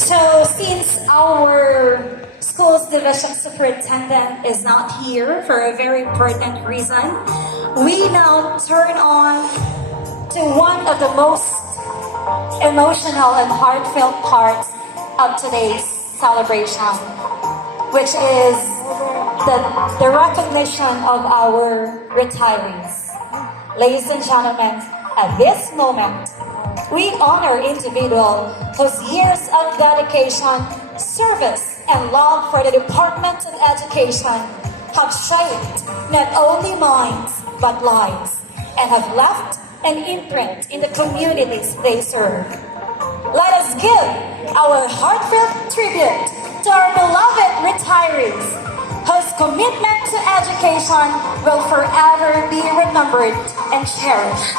So since our school's division superintendent is not here for a very important reason, we now turn on to one of the most emotional and heartfelt parts of today's celebration, which is the recognition of our retirees. Ladies and gentlemen, at this moment, we honor individuals whose years of dedication, service, and love for the Department of Education have shaped not only minds but lives and have left an imprint in the communities they serve. Let us give our heartfelt tribute to our beloved retirees whose commitment to education will forever be remembered and cherished.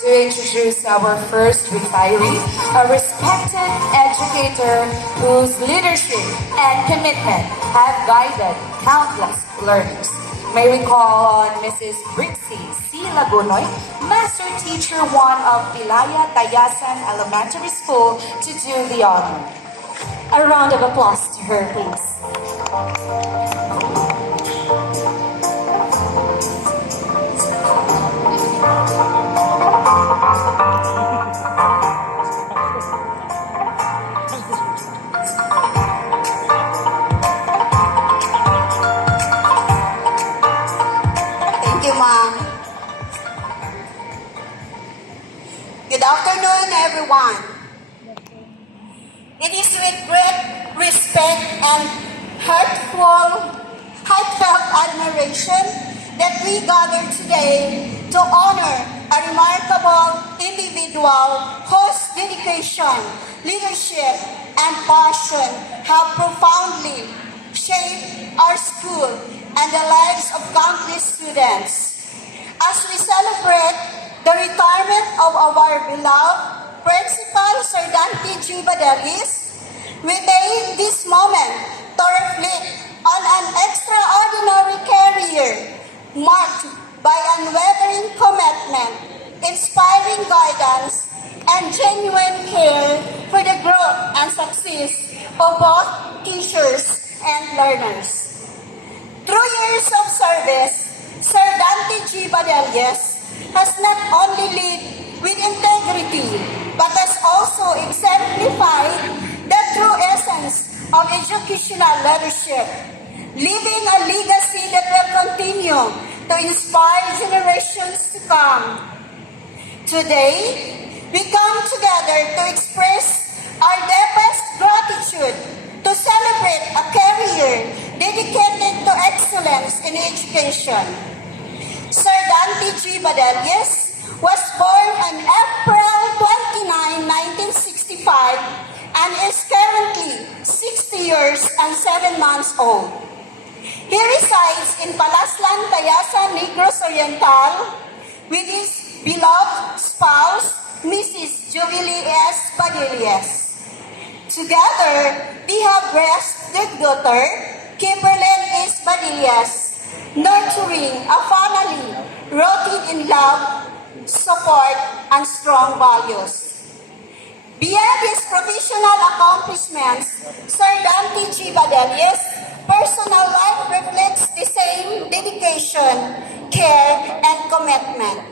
To introduce our first retiree, a respected educator whose leadership and commitment have guided countless learners. May we call on Mrs. Brixie C. Lagunoy, Master Teacher 1 of Pilaya Tayasan Elementary School, to do the honor. A round of applause to her, please. Thank you, Ma'am. Good afternoon, everyone. It is with great respect and heartfelt admiration that we gather today to honor a remarkable individual whose dedication, leadership, and passion have profoundly shaped our school and the lives of countless students. As we celebrate the retirement of our beloved Principal Sir Dante G. Badelis, we take this moment to reflect on an extraordinary career marked by unwavering commitment, inspiring guidance, and genuine care for the growth and success of both teachers and learners. Through years of service, Sir Dante G. Badelis has not only led with integrity, but has also exemplified the true essence of educational leadership, leaving a legacy that will continue to inspire generations to come. Today, we come together to express our deepest gratitude to celebrate a career dedicated to excellence in education. Sir Dante G. Badelis was born on April 29, 1965 and is currently 60 years and 7 months old. He resides in Palaslan, Tayasan, Negros Oriental with his beloved spouse, Mrs. Jubilee S. Badelis. Together, they have raised their daughter, Kimberlyn S. Badelis, nurturing a family rooted in love, support, and strong values. Beyond his professional accomplishments, Sir Dante G. Badelis' personal life reflects the same dedication, care, and commitment.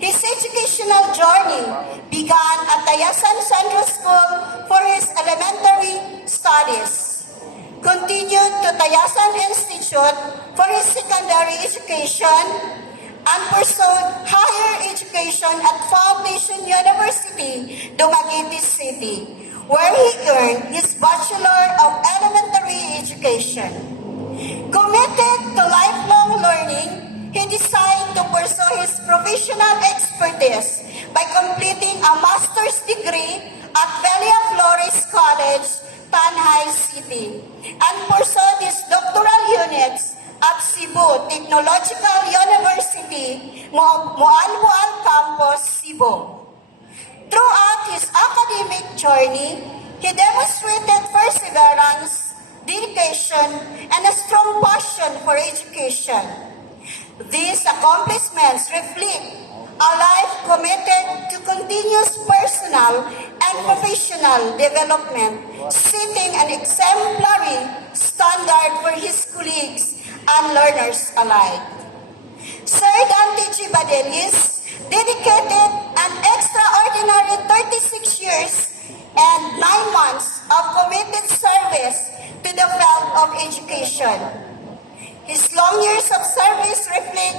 His educational journey began at Tayasan Central School for his elementary studies, continued to Tayasan Institute for his secondary education, and pursued higher education at Foundation University, Dumaguete City, where he earned his Bachelor of Elementary Education. Committed to lifelong learning, he decided to pursue his professional expertise by completing a master's degree at Velia Flores College, Tanay City, and pursued his doctoral units at Cebu Technological University, Moalboal Campus, Cebu. Throughout his academic journey, he demonstrated perseverance, dedication, and a strong passion for education. These accomplishments reflect a life committed to continuous personal and professional development setting an exemplary standard for his colleagues and learners alike. Sir Dante G. Badelis dedicated an extraordinary 36 years and 9 months of committed service to the field of education. His long years of service reflect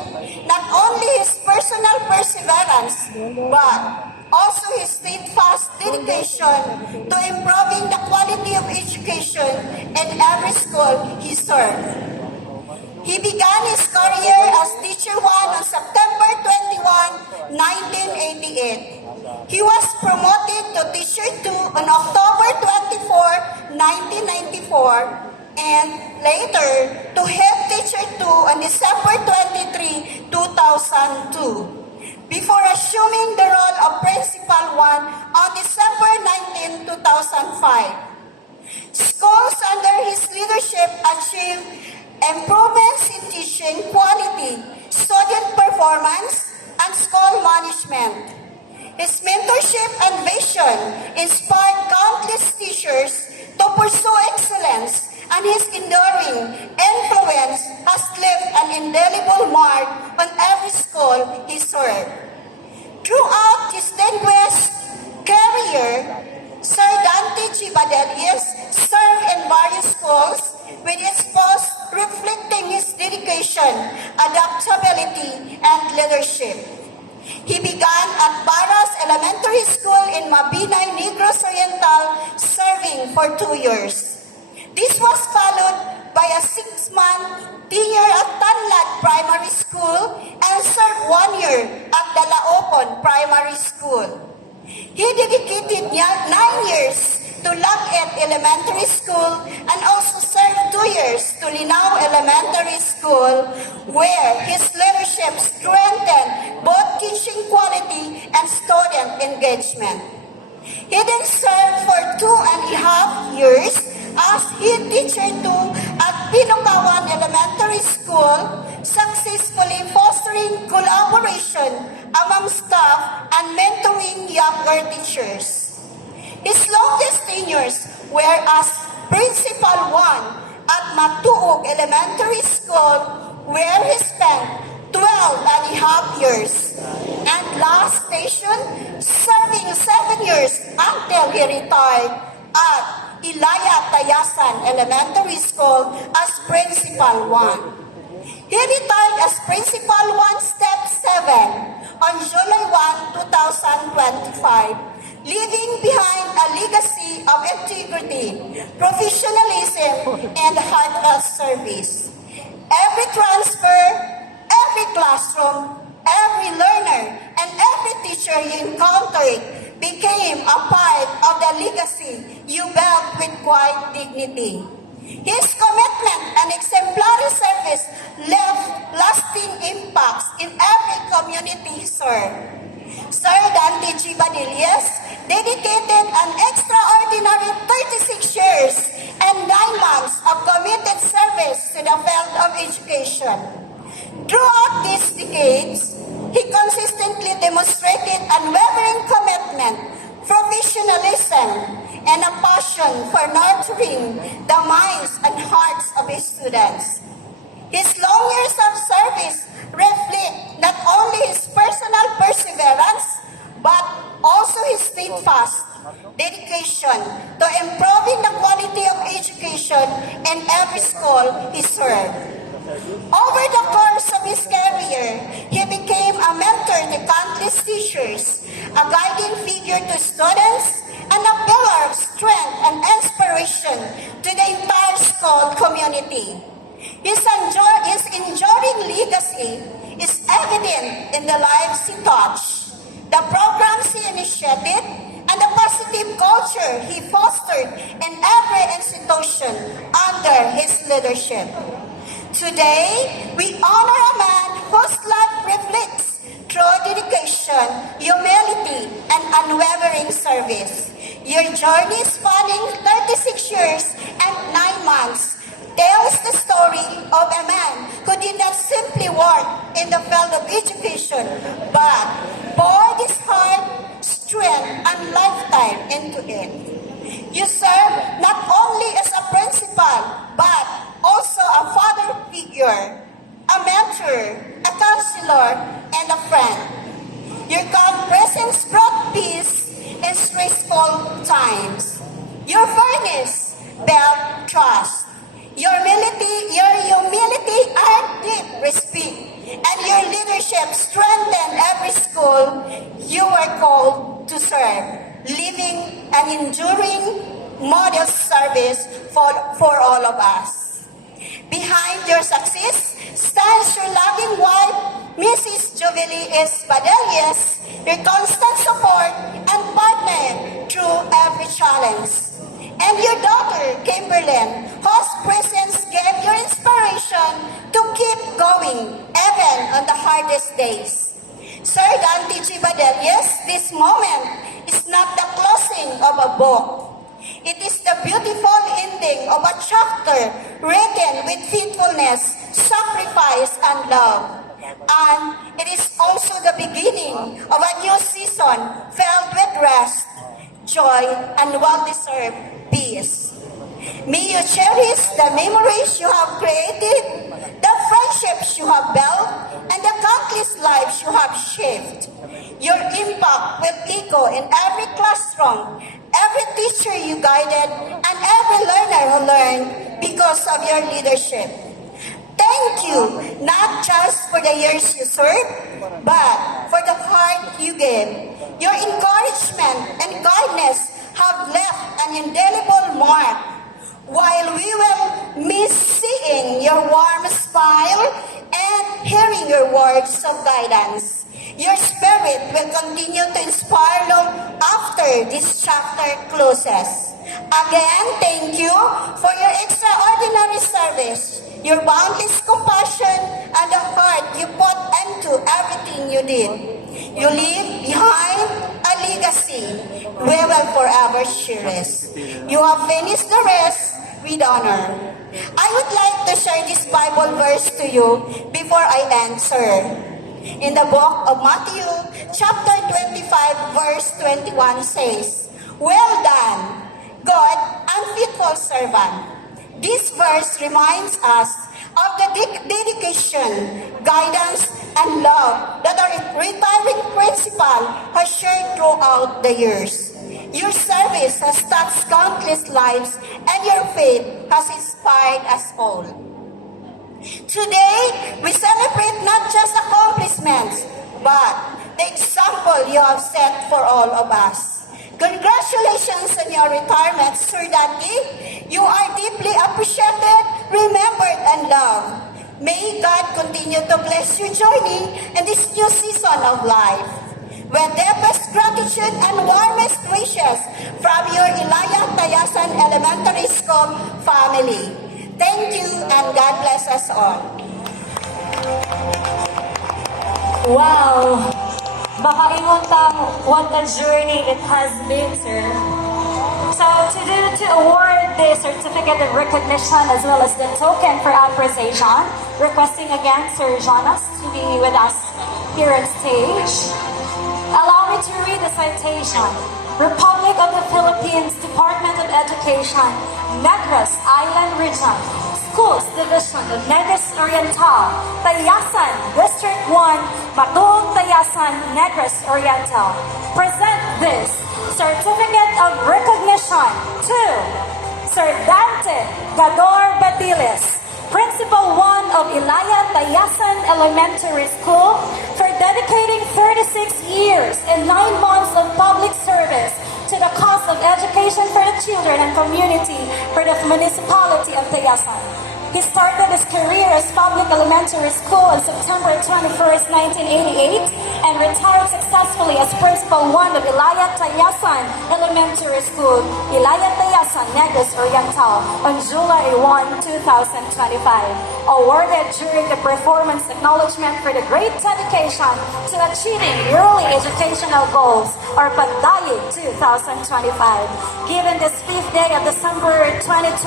not only his personal perseverance, but also his steadfast dedication to improving the quality of education in every school he served. He began his career as Teacher 1 on September 21, 1988. He was promoted to Teacher 2 on October 24, 1994, and later to Head Teacher 2 on December 23, 2002, before assuming the role of Principal 1 on December 19, 2005. Schools under his leadership achieved improvements in teaching quality, student performance, and school management. His mentorship and vision inspired countless teachers to pursue excellence, and his enduring influence has left an indelible mark on every school he served. Throughout his distinguished career, Sir Dante G. Badelis served in various schools with his post reflecting his dedication, adaptability, and leadership. He began at Barras Elementary School in Mabinay, Negros Oriental, serving for 2 years. This was followed by a 6-month tenure at Tanlad Primary School and served 1 year at Dalaopon Primary School. He dedicated 9 years to Langit Elementary School and also served 2 years to Linao Elementary School, where his leadership strengthened both teaching quality and student engagement. He then served for 2.5 years as head teacher 2 at Pinukawan Elementary School, successfully fostering collaboration among staff and mentoring younger teachers. His longest tenures were as Principal 1 at Matuog Elementary School, where he spent 12.5 years. And last station, serving 7 years until he retired at Ilaya Tayasan Elementary School as Principal 1. He retired as Principal 1 Step 7 on July 1, 2025. Leaving behind a legacy of integrity, professionalism, and heartfelt service. Every transfer, every classroom, every learner, and every teacher you encountered became a part of the legacy you built with quiet dignity. His commitment and exemplary service left lasting impacts in every community he served. Sir Dante G. Badelis dedicated an extraordinary 36 years and 9 months of committed service to the field of education. Throughout these decades, he consistently demonstrated unwavering commitment, professionalism, and a passion for nurturing the minds and hearts of his students. His long years of service reflect not only his personal perseverance, but also his steadfast dedication to improving the quality of education in every school he served. Over the course of his career, he became a mentor to countless teachers, a guiding figure to students, and a pillar of strength and inspiration to the entire school community. His enduring legacy is evident in the lives he touched, the programs he initiated, and the positive culture he fostered in every institution under his leadership. Today, we honor a man whose life reflects true dedication, humility, and unwavering service. Your journey spanning 36 years and 9 months tells the story of a man who did not simply work in the field of education, but poured his heart, strength, and lifetime into it. You serve not only as a principal, but also a father figure, a mentor, a counselor, and a friend. Your calm presence brought peace in stressful times. Your fairness built trust. Your humility earned deep respect, and your leadership strengthened every school you were called to serve, leaving an enduring model service for all of us. Behind your success stands your loving wife, Mrs. Jubilee S. Badelius, your constant support and partner through every challenge. And your daughter, Kimberlyn, whose presence gave your inspiration to keep going even on the hardest days. Sir Dante G. Badelius, this moment is not the closing of a book. It is the beautiful ending of a chapter written with faithfulness, sacrifice, and love. And it is also the beginning of a new season filled with rest, joy, and well-deserved peace. May you cherish the memories you have created, the friendships you have built, and the countless lives you have shaped. Your impact will echo in every classroom, every teacher you guided, and every learner who learned because of your leadership. Thank you, not just for the years you served, but for the heart you gave. Your encouragement and kindness have left an indelible mark. While we will miss seeing your warm smile and hearing your words of guidance, your spirit will continue to inspire long after this chapter closes. Again, thank you for your extraordinary service, your boundless compassion, and the heart you put into everything you did. You leave behind a legacy we will forever cherish. You have finished the rest with honor. I would like to share this Bible verse to you before I answer. In the book of Matthew, chapter 25, verse 21 says, "Well done, good and faithful servant." This verse reminds us of the dedication, guidance, and love that our retiring principal has shared throughout the years. Your service has touched countless lives, and your faith has inspired us all. Today, we celebrate not just accomplishments, but the example you have set for all of us. Congratulations on your retirement, Sir Dante. You are deeply appreciated, remembered, and loved. May God continue to bless your journey in this new season of life. With deepest gratitude and warmest wishes from your Ilaya Tayasan Elementary School family. Thank you, and God bless us all. Wow! Makaingon tang what a journey it has been, sir. So to award the certificate of recognition as well as the token for appreciation, requesting again Sir Jonas to be with us here on stage. Allow me to read the citation. Republic of the Philippines, Department of Education, Negros Island Region, Schools Division of Negros Oriental, Tayasan, District 1, Matug Tayasan, Negros Oriental. Present this Certificate of Recognition to Sir Dante Gador Badiles, Principal 1 of Ilaya Tayasan Elementary School, for dedicating 36 years and 9 months of public service to the cause of education for the children and community for the municipality of Tayasan. He started his career as public elementary school on September 21st, 1988, and retired successfully as Principal 1 of Ilaya Tayasan Elementary School, Ilaya Tayasan, Negros Oriental, on July 1, 2025. Awarded during the performance acknowledgement for the great dedication to achieving early educational goals, or Pandayi 2025. Given this 5th day of December 2025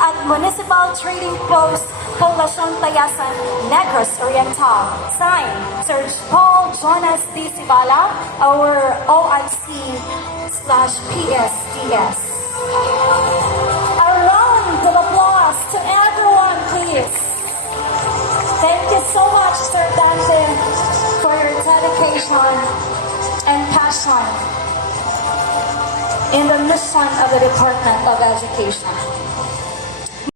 at Municipal Trading Post, Poblacion Tayasan, Negros Oriental. Signed, Sir Paul Jonas D. Sibala, our OIC/PSDS. A round of applause to everyone, please. Thank you so much, Sir Dante, for your dedication and passion in the mission of the Department of Education.